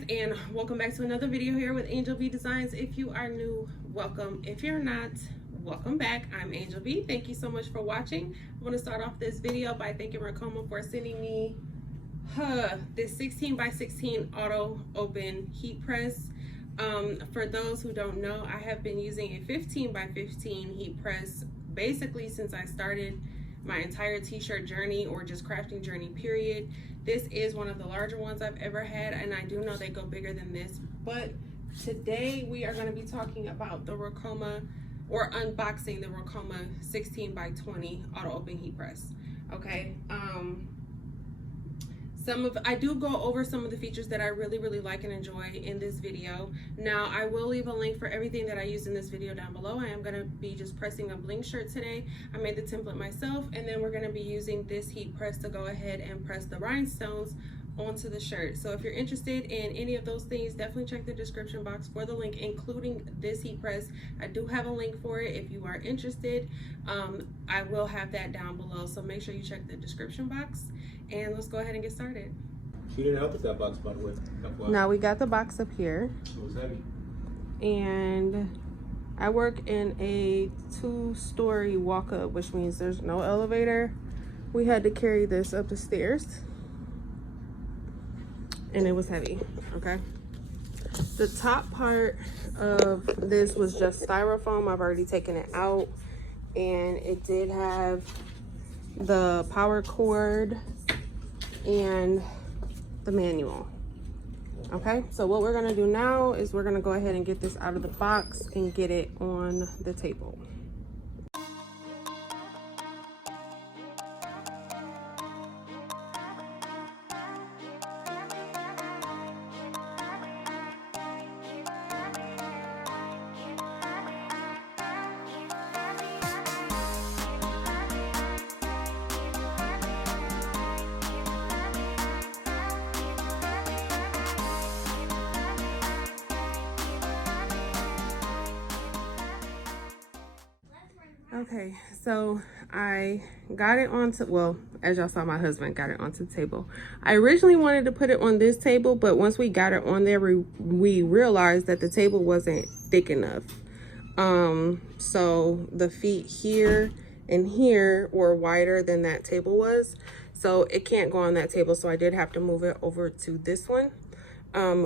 guys, and welcome back to another video here with Angel B Designs. If you are new, welcome. If you're not, welcome back. I'm Angel B. Thank you so much for watching. I want to start off this video by thanking Ricoma for sending me this 16x16 auto open heat press. For those who don't know, I have been using a 15x15 heat press basically since I started my entire t-shirt journey, or just crafting journey period. This is one of the larger ones I've ever had, and I do know they go bigger than this, but today we are going to be talking about the Ricoma, or unboxing the Ricoma 16x20 auto open heat press. Okay, I do go over some of the features that I really like and enjoy in this video. Now, I will leave a link for everything that I use in this video down below. I am going to be just pressing a bling shirt today. I made the template myself, and then we're going to be using this heat press to go ahead and press the rhinestones onto the shirt. So if you're interested in any of those things, definitely check the description box for the link, including this heat press. I do have a link for it if you are interested. I will have that down below, so make sure you check the description box, and let's go ahead and get started. She didn't help with that box, by the way. Now we got the box up here. It was heavy. And I work in a 2-story walk-up, which means there's no elevator. We had to carry this up the stairs, and it was heavy. Okay, the top part of this was just styrofoam. I've already taken it out, and it did have the power cord and the manual. Okay, so what we're gonna do now is we're gonna go ahead and get this out of the box and get it on the table. Okay, so I got it onto, well, as y'all saw, my husband got it onto the table. I originally wanted to put it on this table, but once we got it on there, we realized that the table wasn't thick enough. So the feet here and here were wider than that table was, so it can't go on that table. So I did have to move it over to this one,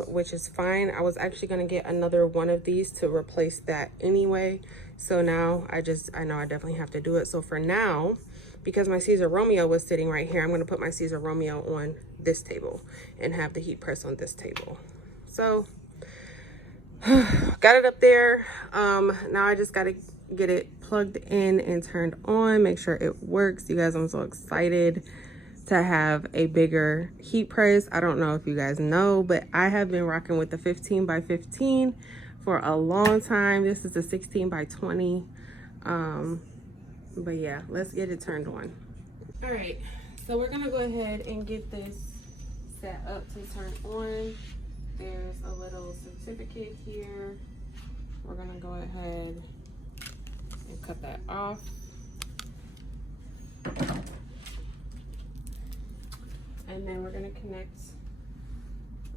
which is fine. I was actually going to get another one of these to replace that anyway. So now I know I definitely have to do it. So for now, because my Siser Romeo was sitting right here, I'm going to put my Siser Romeo on this table and have the heat press on this table. So got it up there. Now I just got to get it plugged in and turned on, make sure it works. You guys, I'm so excited to have a bigger heat press. I don't know if you guys know, but I have been rocking with the 15x15 for a long time. This is the 16x20. But yeah, let's get it turned on. All right, so we're gonna go ahead and get this set up to turn on. There's a little certificate here. We're gonna go ahead and cut that off. And then we're gonna connect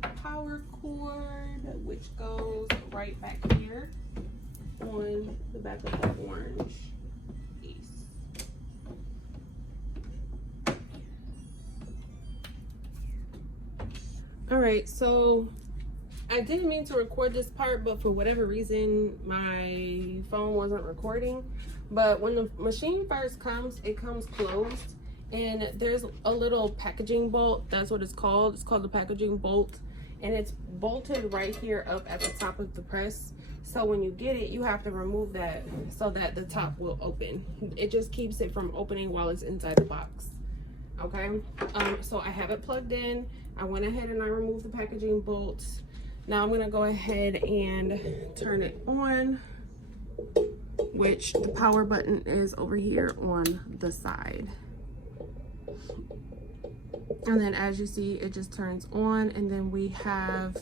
the power cord, which goes right back here on the back of the orange piece. All right, so I didn't mean to record this part, but for whatever reason, my phone wasn't recording. But when the machine first comes, it comes closed. And there's a little packaging bolt. That's what it's called. It's called the packaging bolt, and it's bolted right here up at the top of the press. So when you get it, you have to remove that so that the top will open. It just keeps it from opening while it's inside the box. Okay, so I have it plugged in. I went ahead and I removed the packaging bolts. Now I'm gonna go ahead and turn it on, which the power button is over here on the side. And then as you see, it just turns on, and then we have,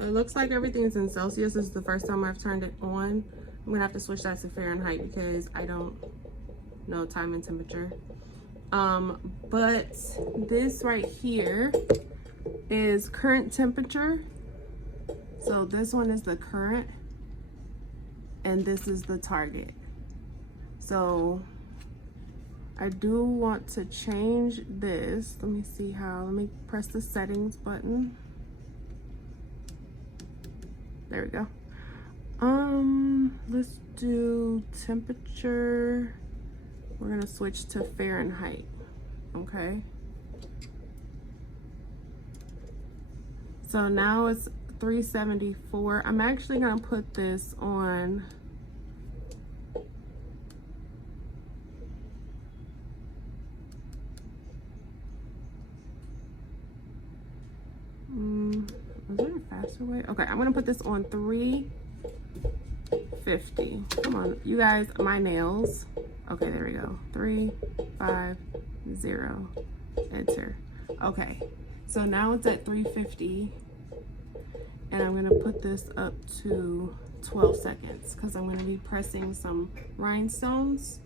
it looks like everything's in Celsius. This is the first time I've turned it on. I'm gonna have to switch that to Fahrenheit because I don't know time and temperature. But this right here is current temperature. So this one is the current and this is the target. So I do want to change this. Let me see how. Let me press the settings button. There we go. Let's do temperature. We're gonna switch to Fahrenheit. Okay. So now it's 374. I'm actually gonna put this on is there a faster way? Okay, I'm gonna put this on 350. Come on, you guys, my nails. Okay, there we go. 350. Enter. Okay, so now it's at 350. And I'm gonna put this up to 12 seconds because I'm gonna be pressing some rhinestones.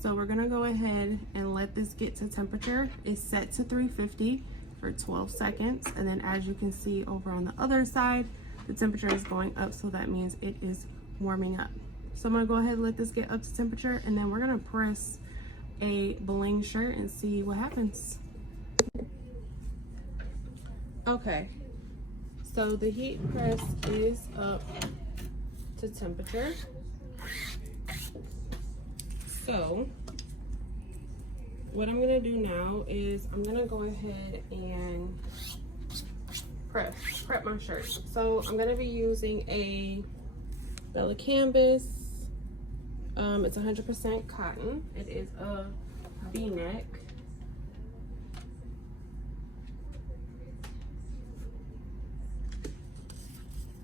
So we're gonna go ahead and let this get to temperature. It's set to 350 for 12 seconds. And then as you can see over on the other side, the temperature is going up. So that means it is warming up. So I'm gonna go ahead and let this get up to temperature. And then we're gonna press a bling shirt and see what happens. Okay. So the heat press is up to temperature. So what I'm gonna do now is I'm gonna go ahead and prep my shirt. So I'm gonna be using a Bella canvas. It's 100% cotton. It is a V-neck.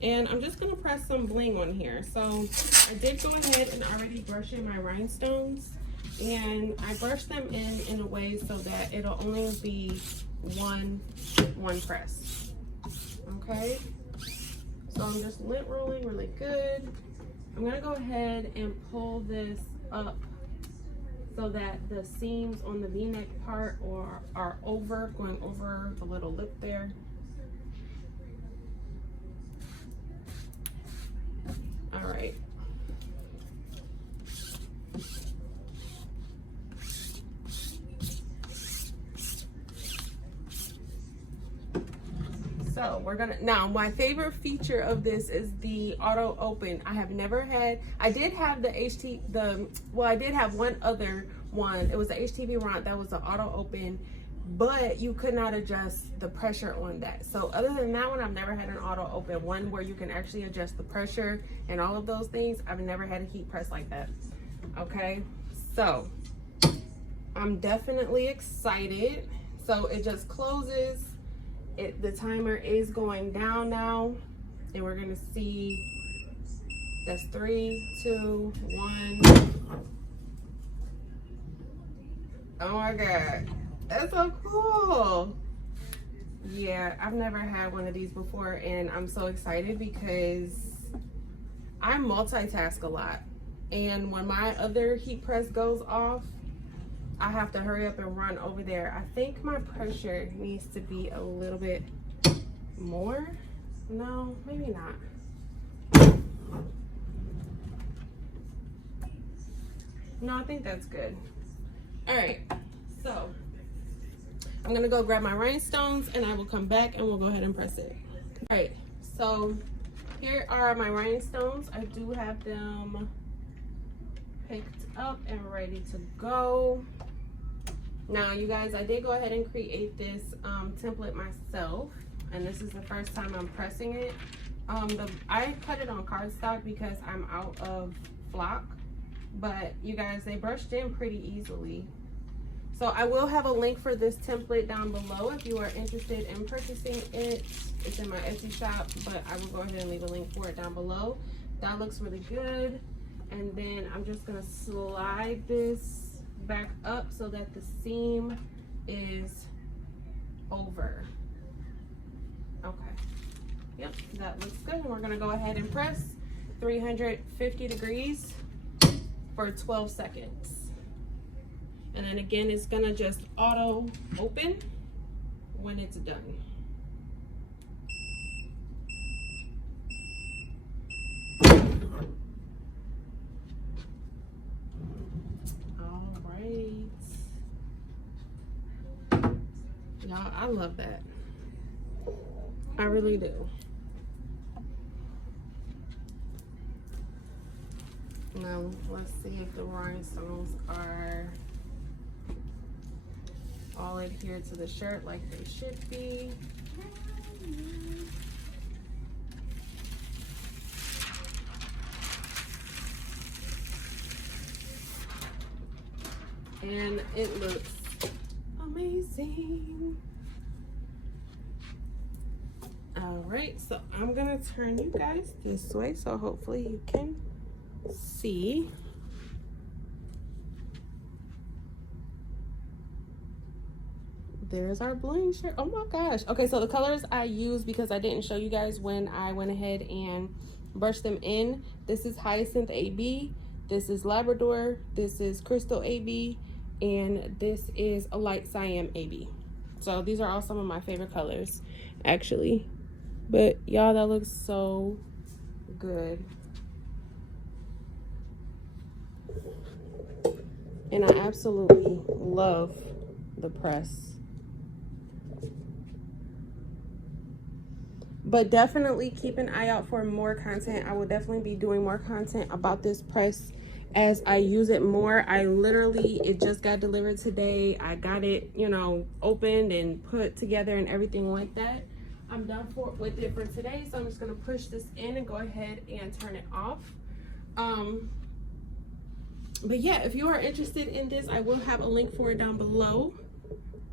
And I'm just gonna press some bling on here. So I did go ahead and already brush in my rhinestones, and I brushed them in a way so that it'll only be one press. Okay, so I'm just lint rolling really good. I'm gonna go ahead and pull this up so that the seams on the V-neck part are going over the little lip there. All right. So we're gonna, now my favorite feature of this is the auto open. I have never had, I did have I did have one other one. It was the HTV Ront that was the auto open, but you could not adjust the pressure on that. So other than that one, I've never had an auto open one where you can actually adjust the pressure and all of those things. I've never had a heat press like that. Okay, so I'm definitely excited. So it just closes. The timer is going down now, and we're gonna see. That's 3, 2, 1. Oh my God. That's so cool. Yeah, I've never had one of these before, and I'm so excited because I multitask a lot. And when my other heat press goes off, I have to hurry up and run over there. I think my pressure needs to be a little bit more. No, maybe not. No, I think that's good. All right, so I'm gonna go grab my rhinestones and I will come back and we'll go ahead and press it. All right, so here are my rhinestones. I do have them picked up and ready to go. Now you guys, I did go ahead and create this template myself, and this is the first time I'm pressing it. I cut it on cardstock because I'm out of flock, but you guys, they brushed in pretty easily. So I will have a link for this template down below if you are interested in purchasing it. It's in my Etsy shop, but I will go ahead and leave a link for it down below. That looks really good. And then I'm just gonna slide this back up so that the seam is over. Okay, yep, that looks good. And we're gonna go ahead and press 350 degrees for 12 seconds. And then again, it's gonna just auto open when it's done. All right. Y'all, I love that. I really do. Now, let's see if the rhinestones are all adhered to the shirt like they should be. And it looks amazing. All right, so I'm gonna turn you guys this way so hopefully you can see. There's our bling shirt. Oh my gosh. Okay, so the colors I used, because I didn't show you guys when I went ahead and brushed them in. This is Hyacinth AB, this is Labrador, this is Crystal AB, and this is a light cyan AB. So these are all some of my favorite colors actually. But y'all, that looks so good. And I absolutely love the press. But definitely keep an eye out for more content. I will definitely be doing more content about this press as I use it more. I literally, it just got delivered today. I got it, you know, opened and put together and everything like that. I'm done with it for today, so I'm just gonna push this in and go ahead and turn it off. But yeah, if you are interested in this, I will have a link for it down below.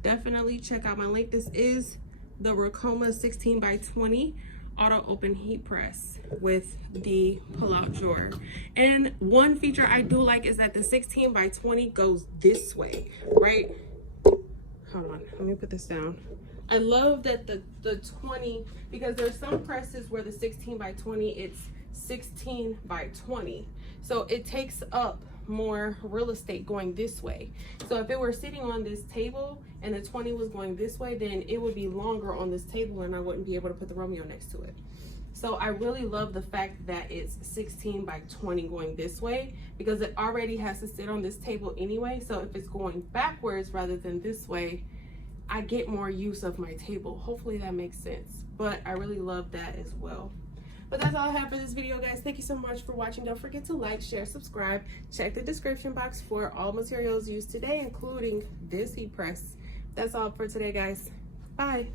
Definitely check out my link. This is the Ricoma 16x20 auto open heat press with the pull-out drawer. And one feature I do like is that the 16x20 goes this way, right? Hold on, let me put this down. I love that the 20, because there's some presses where the 16x20, it's 16x20. So it takes up more real estate going this way. So if it were sitting on this table and the 20 was going this way, then it would be longer on this table and I wouldn't be able to put the Romeo next to it. So I really love the fact that it's 16x20 going this way, because it already has to sit on this table anyway. So if it's going backwards rather than this way, I get more use of my table. Hopefully that makes sense. But I really love that as well. But that's all I have for this video, guys. Thank you so much for watching. Don't forget to like, share, subscribe. Check the description box for all materials used today, including this heat press. That's all for today, guys. Bye.